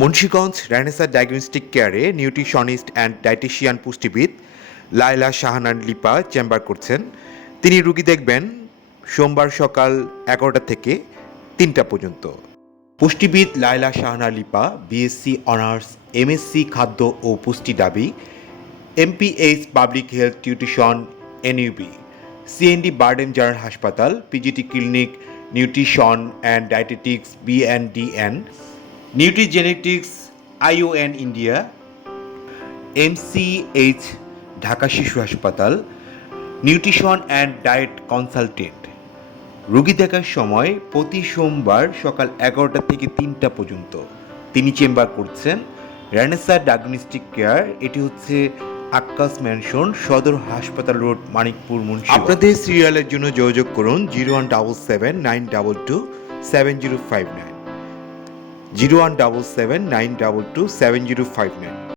Munshiganj renaissance diagnostic কেয়ারে nutritionist and dietitian পুষ্টিবিদ Laila Shahanan Lipa chamber করছেন। তিনি রুগী দেখবেন সোমবার সকাল 11টা থেকে 3টা পর্যন্ত। পুষ্টিবিদ Laila Shahana Lipa BSc honours, MSc খাদ্য ও পুষ্টি দাবি, MPH public health tuition NUB, CND BIRDEM general হাসপাতাল, PGT clinic nutrition and dietetics BNDN, nutrigenetics ION India, MCH Dhaka শিশু হাসপাতাল, নিউট্রিশন অ্যান্ড ডায়েট কনসালটেন্ট। রোগী দেখার সময় প্রতি সোমবার সকাল 11টা থেকে 3টা পর্যন্ত। তিনি চেম্বার করছেন রেনেসাঁ ডায়াগনস্টিক কেয়ার। এটি হচ্ছে আক্কাস ম্যানশন, সদর হাসপাতাল রোড, মানিকপুর, মুন্সিগঞ্জ। আপনাদের সিরিয়ালের জন্য যোগাযোগ করুন 01779227059, 01779227059।